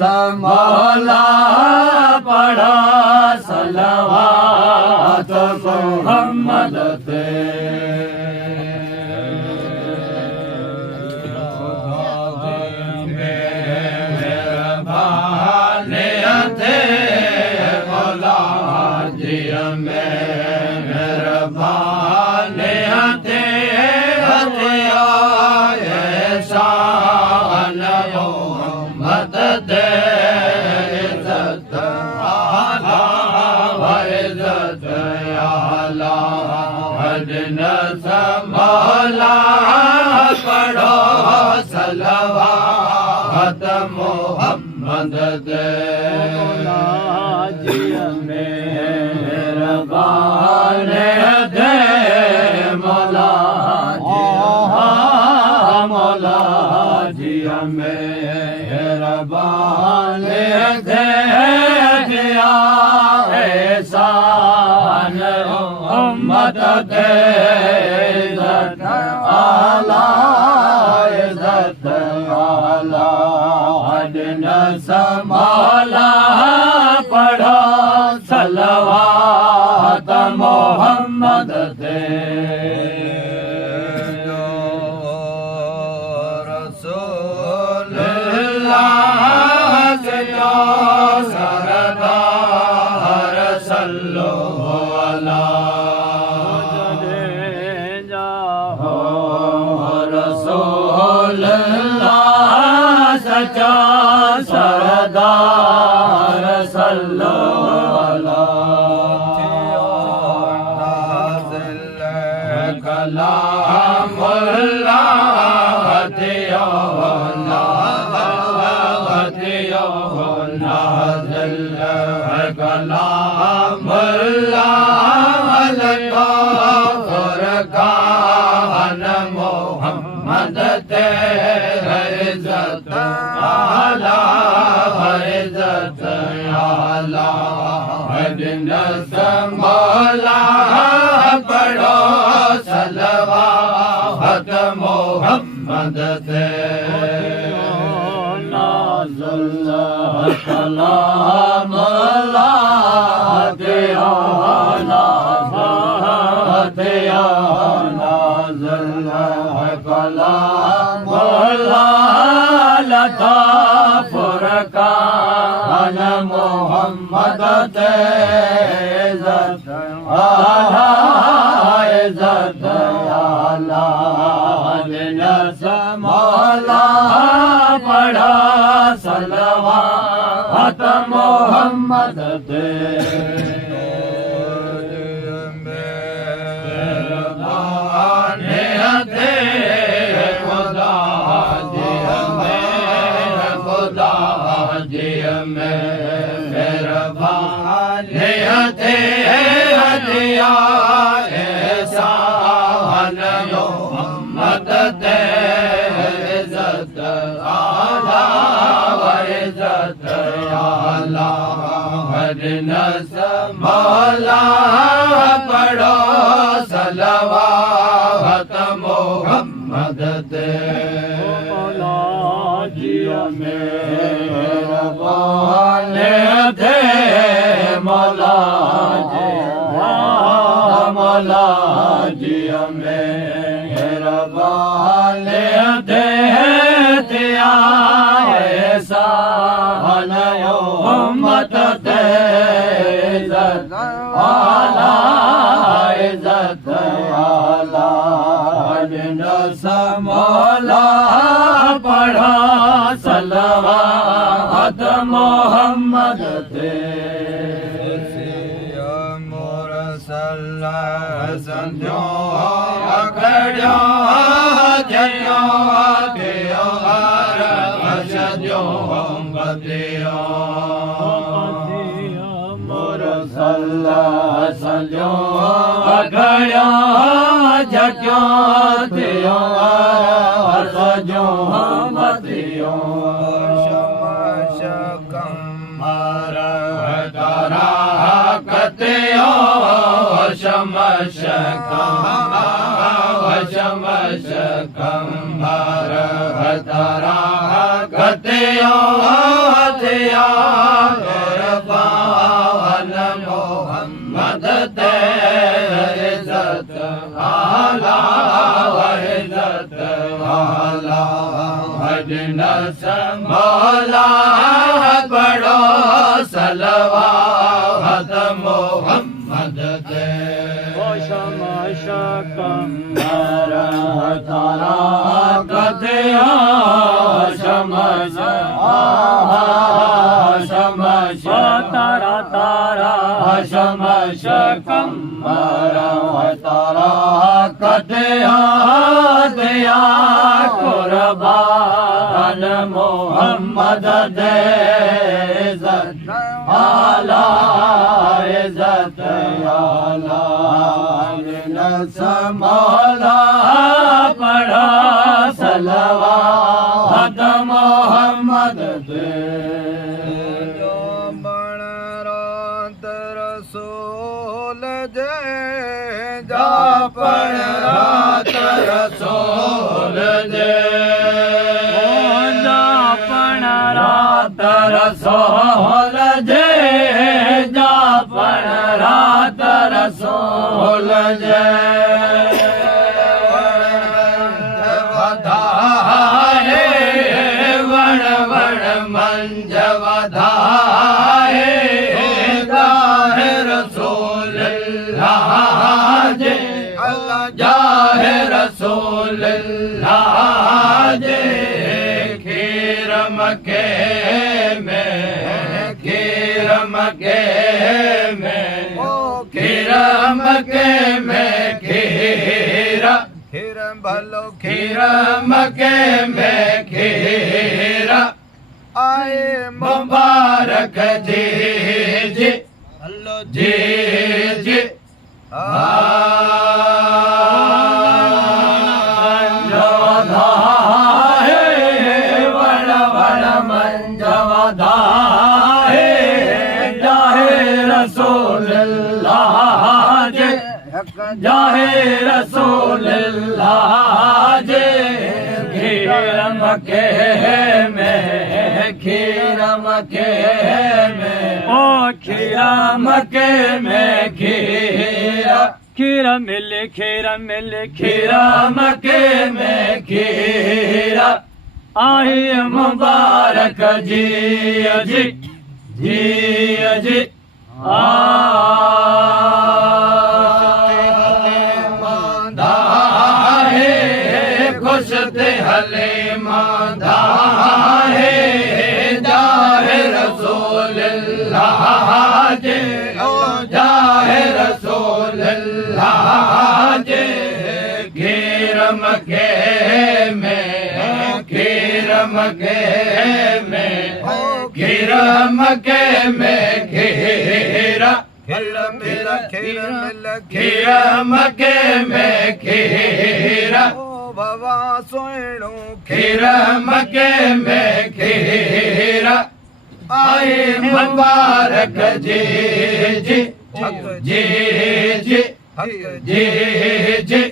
समोला पढ़ा सलवात मोहम्मद ते मेहरबानी थे मौला जी मेहरबानी थे शान मोहम्मद दे इज्जत आला इज्जत आला हजन संभाला पढ़ो सलवात मोहम्मद दे जी मेहरबान दे मौला मौला जी मेहरबान दे एहसान मोहम्मद दे इज्जत आला इज्जत आला हजन संभाला पढ़ो सलवात मोहम्मद दे सरदार सल्लो अला हो रसूल सच्चा सरदार सल्लो अला कलामुल्लाह फुरकान मोहम्मद ते इज्जत आला इज्जत आला हजन संभाला पढ़ो सलवात मोहम्मद ते कलाम कलाम लता फुरकान मोहम्मद ते इज्जत आला इज्जत आला हजन संभाला पढ़ा सलवात मोहम्मद ते इज्जत आला इज्जत आला हरनस मौला पढ़ो सलवात मोहम्मद ते मौला जी मेहरबान थे मौला जी मौला जी मेहरबान थे ऐसा उम्मत ते इज्जत आला इज्जत आला नस मौला पढ़ा सलवात मोहम्मद ते मोर सल्ला संजो अखड़ो जयो देओ बदियो मोर सल्ला संजो अखड़ो जयो देओ सजो बदियो तारा कतियो शमश कम्भर तारा कतियो दिया पावन मोहम्मद ते इज्जत आला इज्जत आला हजनस मौला पढ़ो सलवात मोहम्मद ते शमश कम्भर तारा कतियो शमश शमश तारा तारा शमश कम्भर तारा कतियो दिया कुर्बान मोहम्मद दे इज्जत आला इज्जत आला नस मौला पढ़ा सलवात मोहम्मद दे जो बण रात रसूल जे जा पण रात रसूल जे जा पण रात रसूल जे जा पण रात रसूल जे वधाए वण वण मंज वधाए जाहे रसूल जे जाहे रसूल जे खीर मके में खीर मके में खीर मके में खीरा खीर भलो खीर मके में खीरा आए मुबारक जी जी हल्लो जी जी जाहे रसूलुल्लाह जे खीर मके में खीर मके में ओ खीर मके में खीरा खीरा मिले खीरा मिले खीरा मके में खीरा आई मुबारक जी जी जी जी खुशते हले मांधा है जाहे रसूलुल्लाह जे जाहे रसूलुल्लाह जे घेर मके में घेर मके में घेर मके में घेरा खीरा मेरा खीरा मिला खीरा मके में खीरा बाबा सोयणो खीरा मके में खीरा आए मुबारक जी जी जी जी जी जी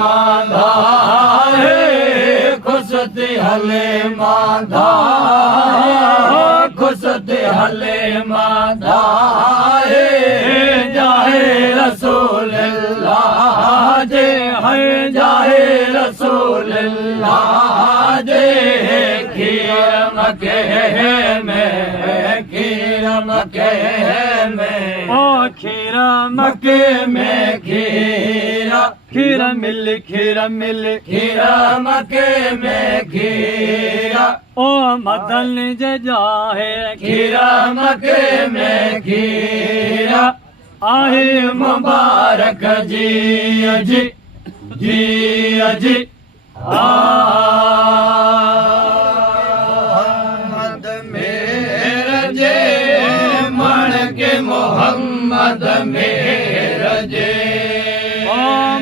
मांधा है खुशती हले मांधा खुशती हले मांधा है जाहे रसूल अल्लाह जे है जाहे रसूल अल्लाह जे खीर मके में खीर मके में ओ खीरा मके में खीरा खीरा मिल खीरा मिल खीरा मके में खीरा ओ मदन जे जाहे खीरा मके में खीरा आहे मुबारक जी जी जी जी मोहम्मद मेरा जे मण के मोहम्मद मेरा जे ओ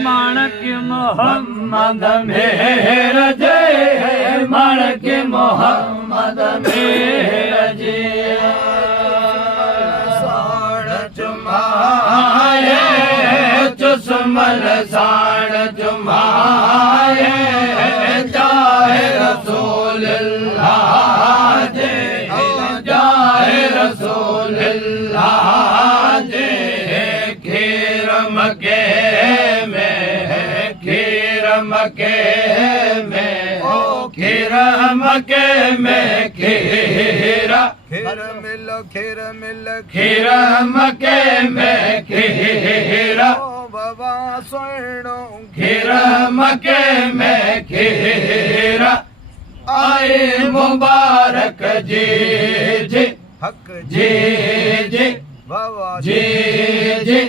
मण के मोहम्मद मेरा जे मण के मोहम्मद मेरा जे साड़ चुमाए चुस्मल साड़ चुमाए जाए रसूल अल्लाह जे जाए रसूल अल्लाह जे खीर मके में खीर मके में ओ खीर मके में खीरा खीर मिल खीर मिल खीर मके में खीरा बाबा सोनो खीर मके में खीरा आए मुबारक जी जी हक जी जी बाबा जी जी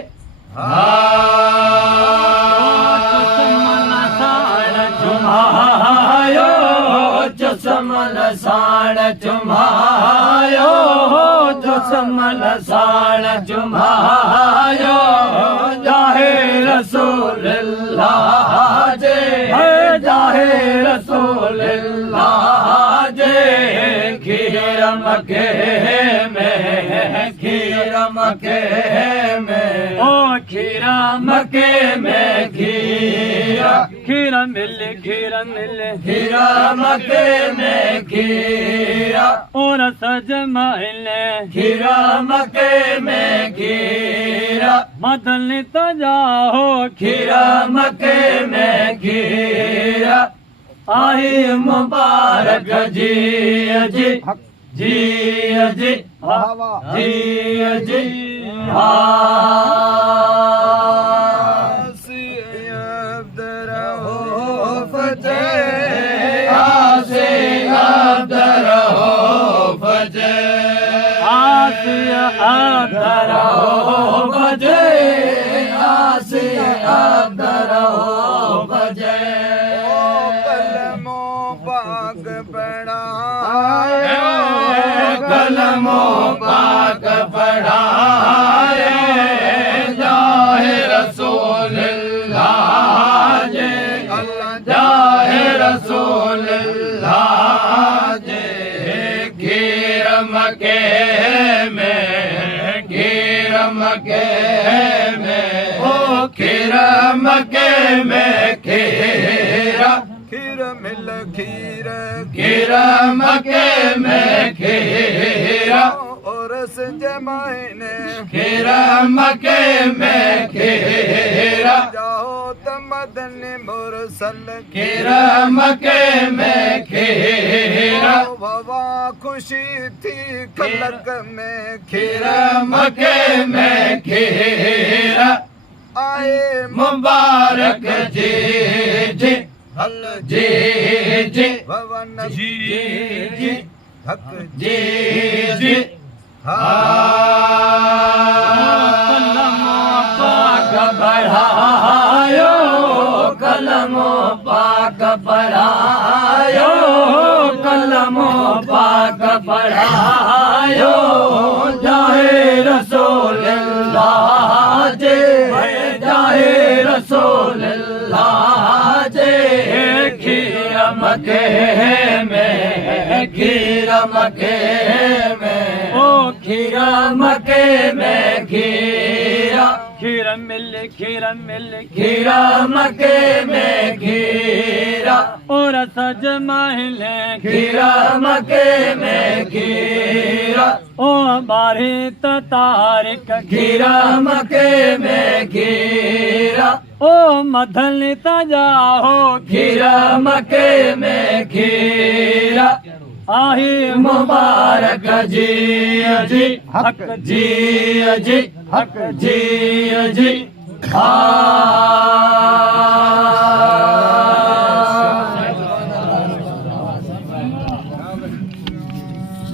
चुमायो चुस्मल साण चुमायो चुस्मल साण चुमायो जाहे रसूल अल्लाह जे जाहे रसूल अल्लाह जे खीर मके में खीर मके में ओ खीरा मके में खीरा खीरा मिल खीरा मिल खीरा मके में खीरा और सज महले खीरा मके में खीरा मदन तो जाओ खीरा मके में खीरा आए मुबारक जी जी जी जी जी जी कलमो पाक पढ़ाए जाहे रसूल अल्लाह जे जाहे रसूल अल्लाह जे खीर मके में खीर मके में ओ खीर मके में खीरा खीर मिल खीर खीर मके में खीरा और जमाने खीर मके में खीरा जाओ तमदन मुरसल खीर मके में खीरा बाबा खुशी थी खलक में खीर मके में खीरा आए मुबारक जी जी हक जी जी भवन जी जी हक जी जी कलमो पाक बढ़ायो कलमो पाक बढ़ायो कलमो पाक बढ़ायो जाहे रसूल अल्लाह जे जाहे रसूल अल्लाह जे खीर मके में खीर मके में ओ खीर मके में खीरा खीर मिल खीर मके में खीरा और सज महले खीर मके में खीरा ओ बारी तारिक खीर मके में खीरा ओ मधल तजाहो खीर मके में खीरा आही मुबारक जी जी हक जी जी हक जी जी